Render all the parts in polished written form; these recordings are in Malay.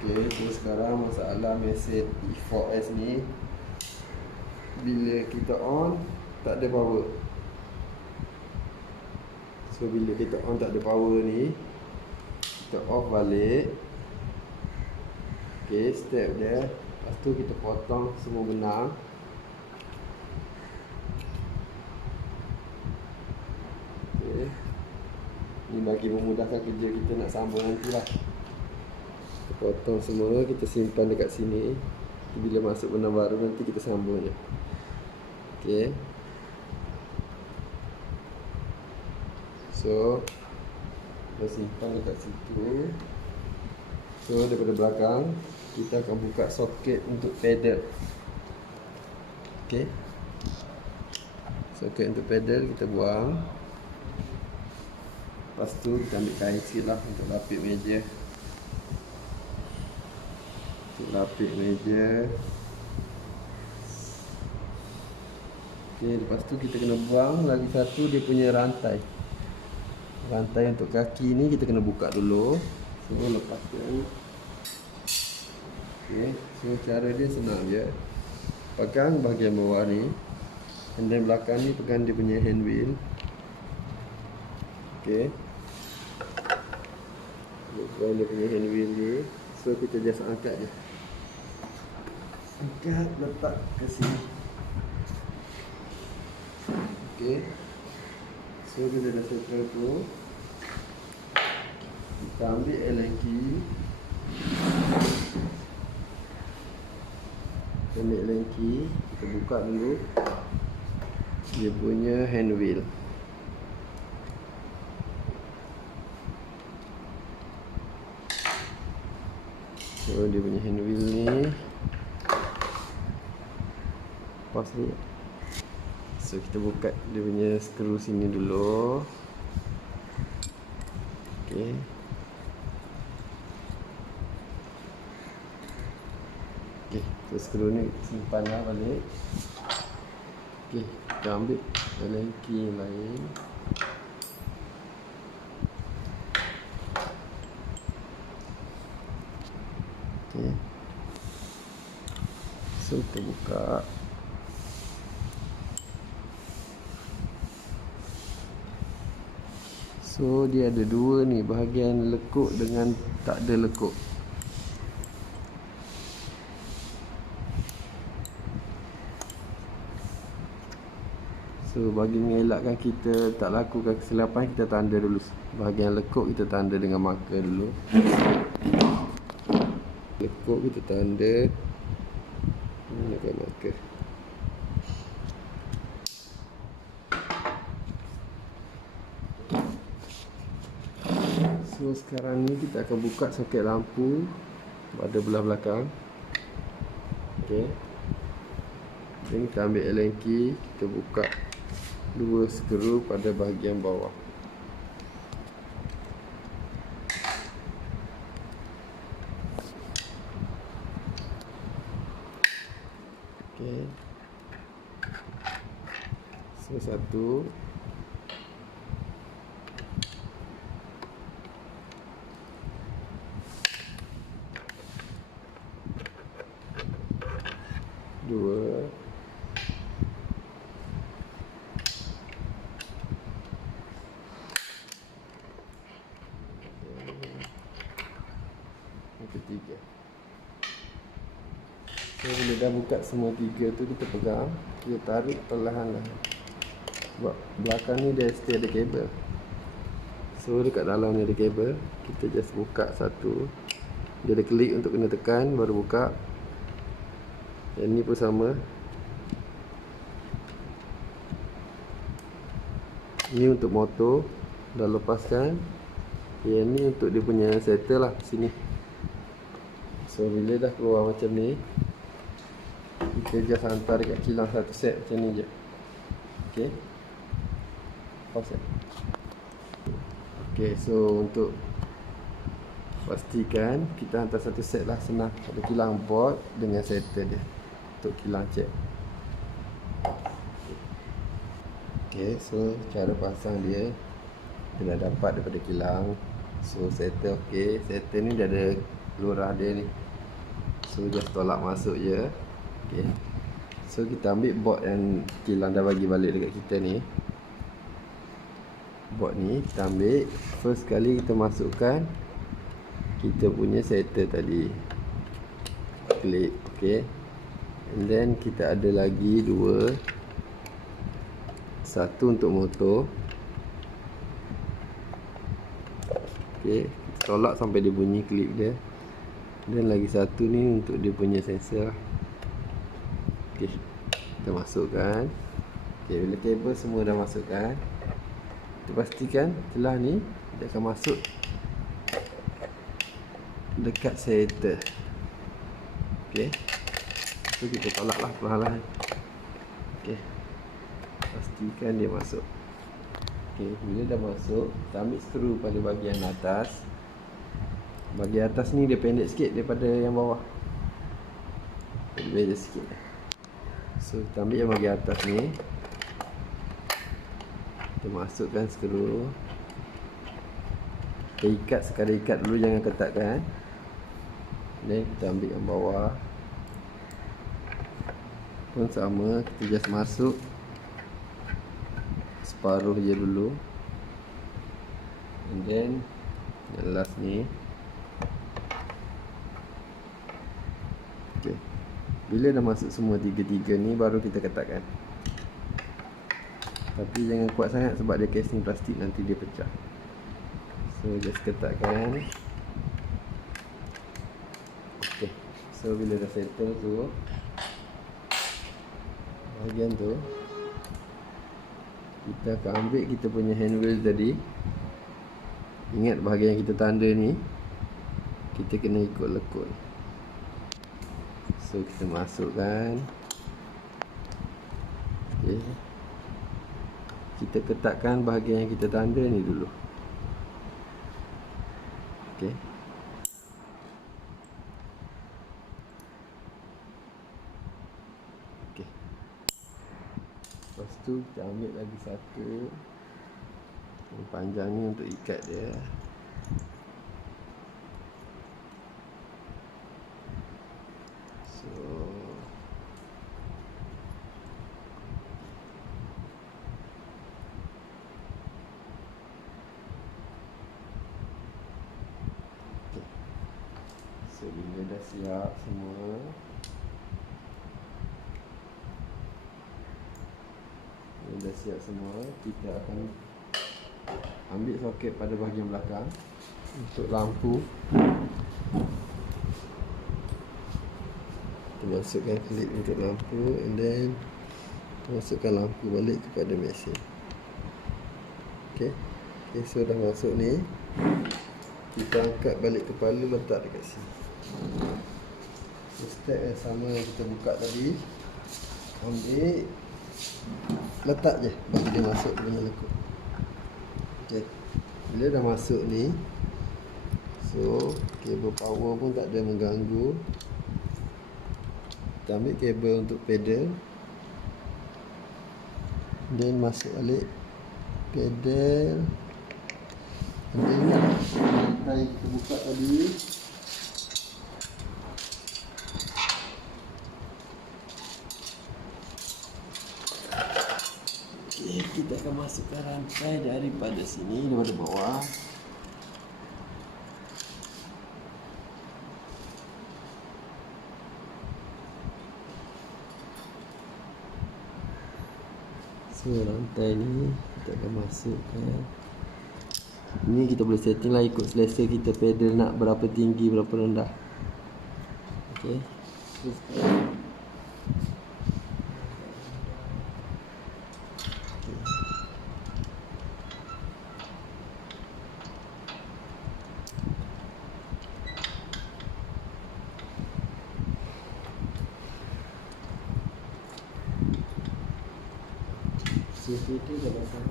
Okey, so sekarang masalah mesin E4S ni, bila kita on tak ada power. So bila kita on tak ada power ni, kita off balik. Okey, step dia. Lepas tu kita potong semua benang. Okey, ni bagi memudahkan kerja kita nak sambung nanti lah. Kita potong semua, kita simpan dekat sini. Bila masuk benang baru nanti kita sambung je. Okey, so kita simpan dekat situ. So daripada belakang kita akan buka soket untuk pedal. Okey, soket untuk pedal kita buang. Lepas tu kita ambil kain sikit lah untuk lapik meja. Untuk lapik meja. Okey, lepas tu kita kena buang lagi satu dia punya rantai. Rantai untuk kaki ni kita kena buka dulu. So lepaskan. Okey, so cara dia senang je. Pegang bahagian bawah ni, and then belakang ni pegang dia punya hand wheel. Okey, pegang dia punya hand wheel ni. So kita just angkat je. Angkat, letak ke sini. Okey, so bila dah settle tu, kita ambil Allen key. Kita ambil Allen key, kita buka dulu dia punya hand wheel. So dia punya hand wheel ni pas ni. So kita buka dia punya skru sini dulu. Okey, okey, so skru ni simpan lah balik. Okey, kita ambil Allen key yang lain. Okey, so kita buka. So dia ada dua ni, bahagian lekuk dengan tak ada lekuk. So bagi mengelakkan kita tak lakukan kesilapan, kita tanda dulu bahagian lekuk, kita tanda dengan marker dulu. Lekuk kita tanda dengan marker. So sekarang ni kita akan buka soket lampu pada belah belakang. Okey, dan kita ambil Allen key, kita buka dua skru pada bahagian bawah. Okey, so satu. Dua. Yang ketiga. So bila dah buka semua tiga tu, kita pegang, kita tarik perlahan-lahan. Sebab belakang ni dia still ada kabel. So dekat dalam ni ada kabel. Kita just buka satu. Dia ada klik untuk kena tekan baru buka. Yang ni pun sama. Ni untuk motor, dah lepaskan. Yang ni untuk dia punya settle lah sini. So bila dah keluar macam ni, kita just hantar dekat kilang satu set macam ni je. Okey, pause. Okey, so untuk pastikan kita hantar satu set lah, senang. Ada kilang board dengan settle dia untuk kilang check. Okey, so cara pasang dia dah dapat daripada kilang. So settle okey, settle ni dia ada lurah dia ni. So just tolak masuk je. Okay. So kita ambil board yang kilang dah bagi balik dekat kita ni. Board ni kita ambil. First kali kita masukkan kita punya setter tadi. Klik. Okay. And then kita ada lagi dua. Satu untuk motor. Okay. Kita tolak sampai dia bunyi klip dia. Dan lagi satu ni untuk dia punya sensor. Okay. Kita masukkan. Okay. Bila kabel semua dah masukkan, kita pastikan celah ni dia akan masuk dekat setter. Okay. So kita tolak lah perlahan-lahan. Okay. Pastikan dia masuk. Okay. Bila dah masuk, kita ambil skru pada bahagian atas. Bahagian atas ni dia pendek sikit daripada yang bawah. Dia beza sikit. So kita ambil yang bahagian atas ni, kita masukkan skru. Kita ikat sekadar ikat dulu, jangan ketatkan. Dan kita ambil yang bawah pun sama, kita just masuk separuh je dulu. And then yang last ni. Okay. Bila dah masuk semua tiga-tiga ni, baru kita ketatkan. Tapi jangan kuat sangat sebab dia casing plastik, nanti dia pecah. So just ketatkan. Okay. So bila dah settle tu, bahagian tu, kita akan ambil kita punya handwheel tadi. Ingat bahagian yang kita tanda ni, kita kena ikut lekuk. So kita masukkan. Okay. Kita ketatkan bahagian yang kita tanda ni dulu. Okay. Okay. Lepas tu kita ambil lagi satu yang panjang ni untuk ikat dia. So okay. So bila dah siap semua, dah siap semua, kita akan ambil soket pada bahagian belakang untuk lampu. Kita masukkan klip untuk lampu, and then masukkan lampu balik kepada mesin. Okay. Okay, so dah masuk ni, kita angkat balik kepala, letak dekat sini. So step yang sama yang kita buka tadi, ambil, letak je bagi dia masuk punya lekuk. Okay. Bila dah masuk ni, so kabel power pun tak ada mengganggu. Kita ambil kabel untuk pedal, then masuk balik pedal. Dan ingat rantai kita buka tadi, kita akan masukkan rantai daripada sini, daripada bawah. So rantai ni kita akan masukkan. Ni kita boleh setting lah ikut selesa kita, pedal nak berapa tinggi, berapa rendah. Okay. So sekarang CCTV dah pasang.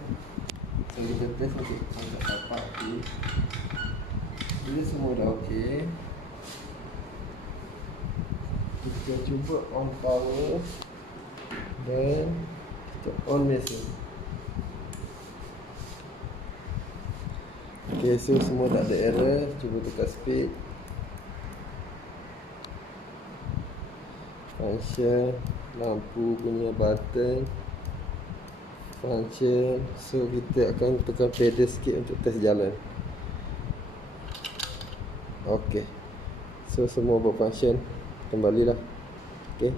So kita test untuk angkat tapak ni. Bila semua dah okey, kita cuba on power dan kita on mesin. Okay, so semua tak ada error. Cuba tukar speed. function, lampu punya button, function. So kita akan tekan pedal sikit untuk test jalan. Ok, so semua berfunction. Kembalilah. Ok.